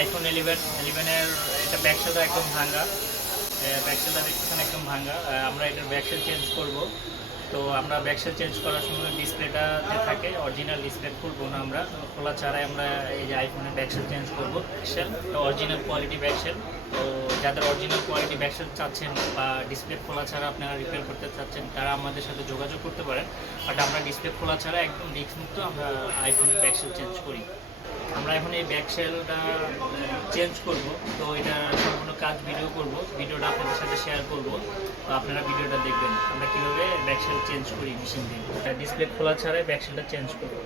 আইফোন 11 এর এটা ব্যাকসেলটা একদম ভাঙা, ব্যাকসেলটা দেখতেছেন একদম ভাঙা। আমরা এটার ব্যাকসেল চেঞ্জ করব। তো আমরা ব্যাকসেল চেঞ্জ করার সময় ডিসপ্লেটা যে থাকে অরিজিনাল ডিসপ্লে খুলবো না, আমরা খোলা ছাড়াই আমরা এই যে আইফোনের ব্যাকসেল চেঞ্জ করবো। ব্যাকসেল তো অরিজিনাল কোয়ালিটি ব্যাকসেল। তো যাদের অরিজিনাল কোয়ালিটি ব্যাকসেল চাচ্ছেন বা ডিসপ্লে খোলা ছাড়া আপনারা রিপেয়ার করতে চাচ্ছেন তারা আমাদের সাথে যোগাযোগ করতে পারেন। বাট আমরা ডিসপ্লে খোলা ছাড়া একদম রিস্ক মুক্ত আমরা আইফোনের ব্যাকসেল চেঞ্জ করি। আমরা এখন এই ব্যাকসেলটা চেঞ্জ করব। তো এটা সম্পূর্ণ কাজ ভিডিও করব, ভিডিওটা আপনাদের সাথে শেয়ার করব। তো আপনারা ভিডিওটা দেখবেন আমরা কীভাবে ব্যাকসেল চেঞ্জ করি মেশিন দিয়ে। ডিসপ্লে খোলা ছাড়াই ব্যাকসেলটা চেঞ্জ করব।